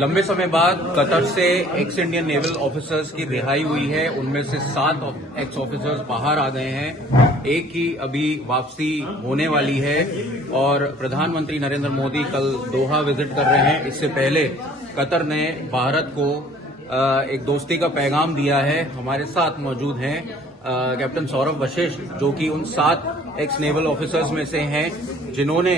लंबे समय बाद कतर से एक्स इंडियन नेवल ऑफिसर्स की रिहाई हुई है। उनमें से 7 एक्स ऑफिसर्स बाहर आ गए हैं, एक की अभी वापसी होने वाली है। और प्रधानमंत्री नरेंद्र मोदी कल दोहा विजिट कर रहे हैं। इससे पहले कतर ने भारत को एक दोस्ती का पैगाम दिया है। हमारे साथ मौजूद हैं कैप्टन सौरभ वशिष्ठ, जो कि उन 7 एक्स नेवल ऑफिसर्स में से हैं जिन्होंने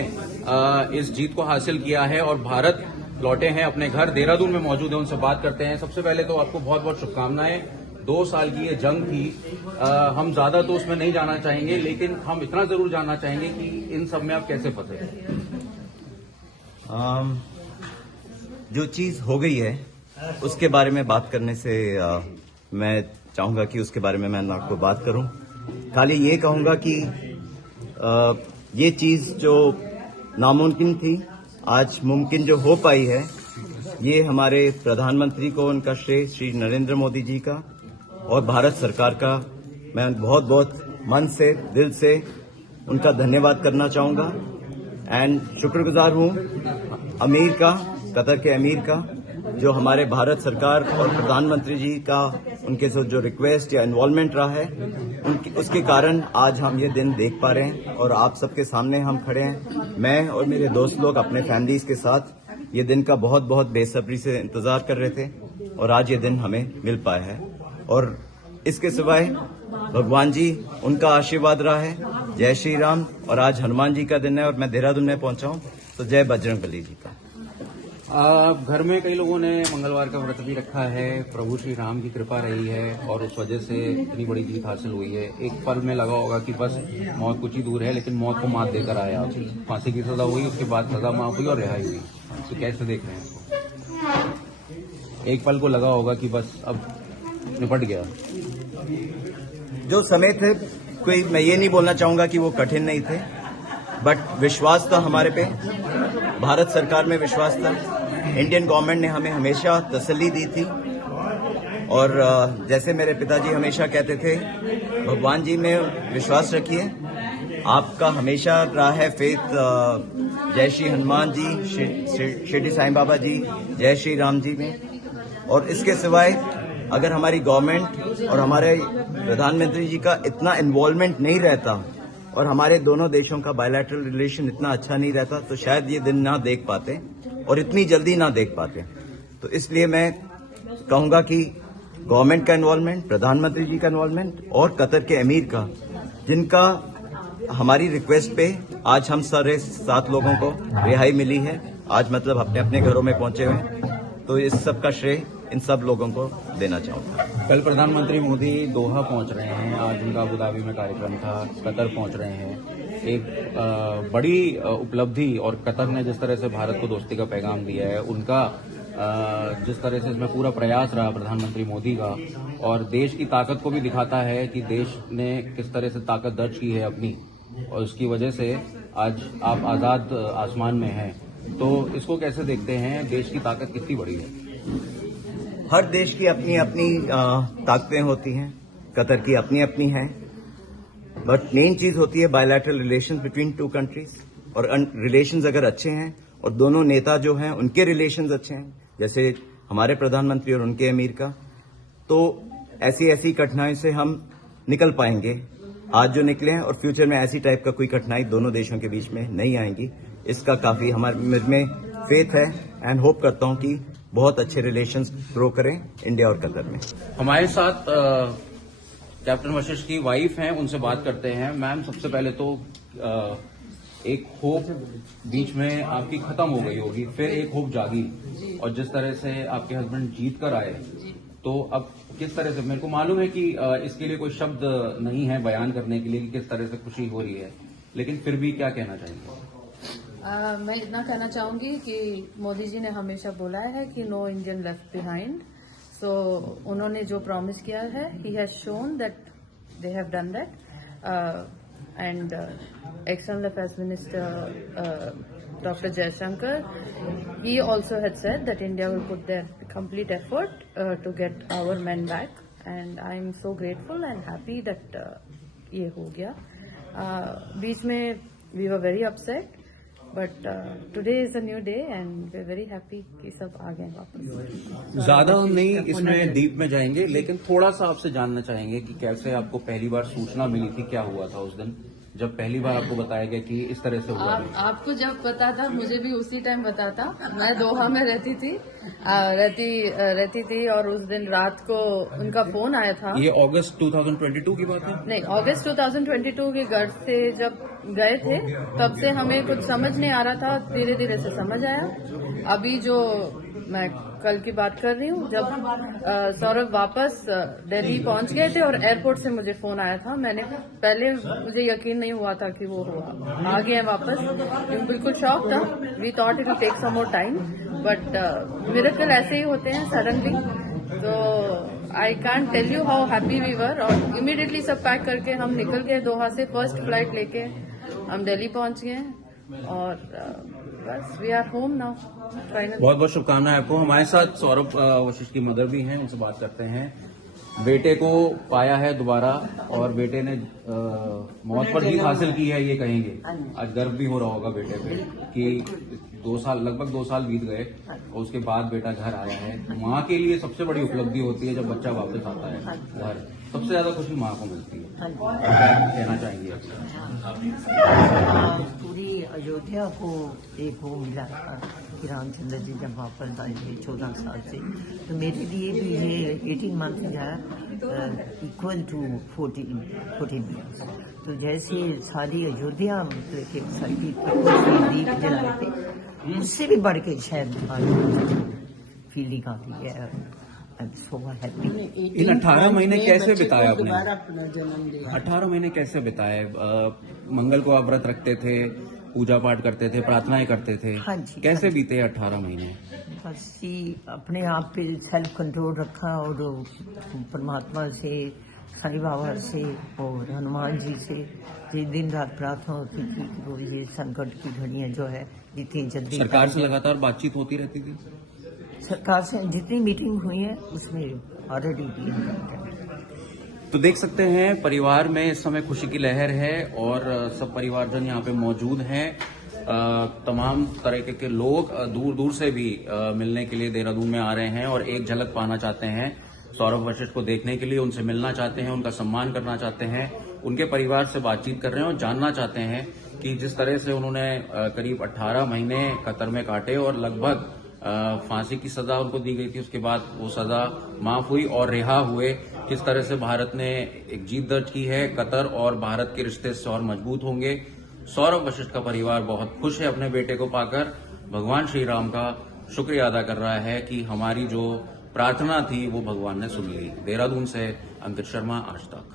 इस जीत को हासिल किया है और भारत लौटे हैं अपने घर। देहरादून में मौजूद है, उनसे बात करते हैं। सबसे पहले तो आपको बहुत बहुत शुभकामनाएं। 2 साल की ये जंग थी, हम ज्यादा तो उसमें नहीं जाना चाहेंगे, लेकिन हम इतना जरूर जानना चाहेंगे कि इन सब में आप कैसे फंसे। जो चीज हो गई है उसके बारे में बात करने से मैं चाहूंगा कि उसके बारे में मैं आपको बात करूं। खाली ये कहूंगा कि ये चीज जो नामुमकिन थी आज मुमकिन जो हो पाई है, ये हमारे प्रधानमंत्री को उनका श्रेय, श्री नरेंद्र मोदी जी का और भारत सरकार का मैं बहुत बहुत मन से, दिल से उनका धन्यवाद करना चाहूंगा। एंड शुक्रगुजार हूं अमीर का, कतर के अमीर का, जो हमारे भारत सरकार और प्रधानमंत्री जी का उनके साथ जो रिक्वेस्ट या इन्वॉल्वमेंट रहा है, उसके कारण आज हम ये दिन देख पा रहे हैं और आप सबके सामने हम खड़े हैं। मैं और मेरे दोस्त लोग अपने फैमिलीज के साथ ये दिन का बहुत बहुत बेसब्री से इंतजार कर रहे थे और आज ये दिन हमें मिल पाया है। और इसके सिवाय भगवान जी, उनका आशीर्वाद रहा है। जय श्री राम। और आज हनुमान जी का दिन है और मैं देहरादून में पहुंचा हूं, तो जय बजरंगबली जी का। घर में कई लोगों ने मंगलवार का व्रत भी रखा है। प्रभु श्री राम की कृपा रही है और उस वजह से इतनी बड़ी जीत हासिल हुई है। एक पल में लगा होगा कि बस मौत कुछ ही दूर है, लेकिन मौत को मात देकर आया। फांसी की सजा हुई, उसके बाद सजा माफ हुई और रिहाई हुई। तो कैसे देख रहे हैं इसको? एक पल को लगा होगा कि बस अब निपट गया। जो समय थे, कोई मैं ये नहीं बोलना चाहूंगा कि वो कठिन नहीं थे, बट विश्वास था हमारे पे, भारत सरकार में विश्वास था। इंडियन गवर्नमेंट ने हमें हमेशा तसल्ली दी थी और जैसे मेरे पिताजी हमेशा कहते थे, भगवान जी में विश्वास रखिए। आपका हमेशा रहा है फेथ जय श्री हनुमान जी, शिरडी साईं बाबा जी, जय श्री राम जी में। और इसके सिवाय अगर हमारी गवर्नमेंट और हमारे प्रधानमंत्री जी का इतना इन्वॉल्वमेंट नहीं रहता और हमारे दोनों देशों का बायलैटरल रिलेशन इतना अच्छा नहीं रहता, तो शायद ये दिन ना देख पाते और इतनी जल्दी ना देख पाते। तो इसलिए मैं कहूंगा कि गवर्नमेंट का इन्वॉल्वमेंट, प्रधानमंत्री जी का इन्वॉल्वमेंट और कतर के अमीर का, जिनका हमारी रिक्वेस्ट पे आज हम सारे 7 लोगों को रिहाई मिली है, आज मतलब अपने अपने घरों में पहुंचे हुए, तो इस सब का श्रेय इन सब लोगों को देना चाहूंगा। कल प्रधानमंत्री मोदी दोहा पहुंच रहे हैं, आज उनका अबू धाबी में कार्यक्रम था, कतर पहुंच रहे हैं। एक बड़ी उपलब्धि, और कतर ने जिस तरह से भारत को दोस्ती का पैगाम दिया है, उनका जिस तरह से इसमें पूरा प्रयास रहा प्रधानमंत्री मोदी का, और देश की ताकत को भी दिखाता है कि देश ने किस तरह से ताकत दर्ज की है अपनी, और उसकी वजह से आज आप आजाद आसमान में हैं। तो इसको कैसे देखते हैं? देश की ताकत कितनी बड़ी है? हर देश की अपनी अपनी ताकतें होती हैं, कतर की अपनी अपनी है, बट मेन चीज होती है बायलैटरल रिलेशंस बिटवीन 2 कंट्रीज। और रिलेशंस अगर अच्छे हैं और दोनों नेता जो हैं उनके रिलेशंस अच्छे हैं, जैसे हमारे प्रधानमंत्री और उनके अमीर का, तो ऐसी ऐसी कठिनाइयों से हम निकल पाएंगे। आज जो निकले हैं और फ्यूचर में ऐसी टाइप का कोई कठिनाई दोनों देशों के बीच में नहीं आएंगी, इसका काफी हमारे में फेथ है एंड होप करता हूं कि बहुत अच्छे रिलेशंस ग्रो करें इंडिया और कतर में। हमारे साथ कैप्टन वशिष्ठ की वाइफ हैं, उनसे बात करते हैं। मैम, सबसे पहले तो एक होप बीच में आपकी खत्म हो गई होगी, फिर एक होप जागी, और जिस तरह से आपके हस्बैंड जीत कर आए, तो अब किस तरह से, मेरे को मालूम है कि इसके लिए कोई शब्द नहीं है बयान करने के लिए कि किस तरह से खुशी हो रही है, लेकिन फिर भी क्या कहना चाहेंगे? मैं इतना कहना चाहूंगी कि मोदी जी ने हमेशा बोला है कि नो इंडियन लेफ्ट बिहाइंड। सो उन्होंने जो प्रॉमिस किया है, he has shown that they have done that. And external affairs minister Dr. Jaishankar, he also had said that India will put their complete effort to get our men back, and I am so grateful and happy that ये हो गया। बीच में we were very upset but today is a new day and we are very happy कि सब आ गए वापस। ज्यादा हम नहीं इसमें डीप में जाएंगे, लेकिन थोड़ा सा आपसे जानना चाहेंगे कि कैसे आपको पहली बार सूचना मिली थी, क्या हुआ था उस दिन जब पहली बार आपको बताया गया कि इस तरह से हुआ है? आपको जब पता था मुझे भी उसी टाइम पता था। मैं दोहा में रहती थी और उस दिन रात को उनका फोन आया था। ये अगस्त 2022 की बात है? नहीं, अगस्त 2022 के घर से जब गए थे तब से हमें कुछ समझ नहीं आ रहा था, धीरे धीरे से समझ आया। अभी जो मैं कल की बात कर रही हूँ, जब सौरभ वापस दिल्ली पहुंच गए थे और एयरपोर्ट से मुझे फोन आया था, मैंने पहले मुझे यकीन नहीं हुआ था कि वो हुआ, आ गए वापस। बिल्कुल शॉक था। We thought it will take some more time, but miracle ऐसे ही होते हैं सडनली। तो I can't tell you how happy we were. और इमीडिएटली सब पैक करके हम निकल गए दोहा से, फर्स्ट फ्लाइट लेके हम दिल्ली पहुंच गए और बस we are home now final. बहुत बहुत शुभकामनाएं आपको। हमारे साथ सौरभ वशिष्ठ की मदर भी हैं, उनसे बात करते हैं। बेटे को पाया है दोबारा और बेटे ने मौत पर जीत हासिल की है, ये कहेंगे। आज गर्व भी हो रहा होगा बेटे पे कि 2 साल, लगभग 2 साल बीत गए और उसके बाद बेटा घर आया है। माँ के लिए सबसे बड़ी उपलब्धि होती है जब बच्चा वापस आता है घर, सबसे ज्यादा खुशी माँ को मिलती है। क्या कहना चाहेंगे? पूरी अयोध्या को एक वो मिला था कि रामचंद्र जी जब वापस आए थे 14 साल से, तो मेरे लिए भी ये 18 मंथ है इक्वल टू 14 ईयर्स। तो जैसे सारी अयोध्या के दीप जलाए थे, उससे भी बढ़ के शायद फीलिंग आती है। I'm so happy. इन 18 महीने कैसे बिताए आपने? दोबारा अपना जन्म दिया। 18 महीने कैसे बिताए? मंगल को आप व्रत रखते थे, पूजा पाठ करते थे, प्रार्थनाएं करते थे। हाँ जी, कैसे हाँ जी। बीते 18 महीने? बस ही अपने आप पे सेल्फ कंट्रोल रखा और परमात्मा से, साईं बाबा से और हनुमान जी से ये दिन रात प्रार्थना होती थी कि वो ये संकट की घड़ियां जो है जितनी जल्दी सरकार से लगातार बातचीत होती रहती थी? सरकार से जितनी मीटिंग हुई है उसमें ऑलरेडी तो देख सकते हैं परिवार में इस समय खुशी की लहर है और सब परिवारजन यहाँ पे मौजूद हैं। तमाम तरीके के लोग दूर दूर से भी मिलने के लिए देहरादून में आ रहे हैं और एक झलक पाना चाहते हैं सौरभ वशिष्ठ को देखने के लिए, उनसे मिलना चाहते हैं, उनका सम्मान करना चाहते हैं, उनके परिवार से बातचीत कर रहे हैं और जानना चाहते हैं कि जिस तरह से उन्होंने करीब 18 महीने कतर में काटे और लगभग फांसी की सजा उनको दी गई थी, उसके बाद वो सजा माफ हुई और रिहा हुए, किस तरह से भारत ने एक जीत दर्ज की है। कतर और भारत के रिश्ते से और मजबूत होंगे। सौरभ वशिष्ठ का परिवार बहुत खुश है अपने बेटे को पाकर, भगवान श्री राम का शुक्रिया अदा कर रहा है कि हमारी जो प्रार्थना थी वो भगवान ने सुन ली। देहरादून से अंकित शर्मा, आज तक।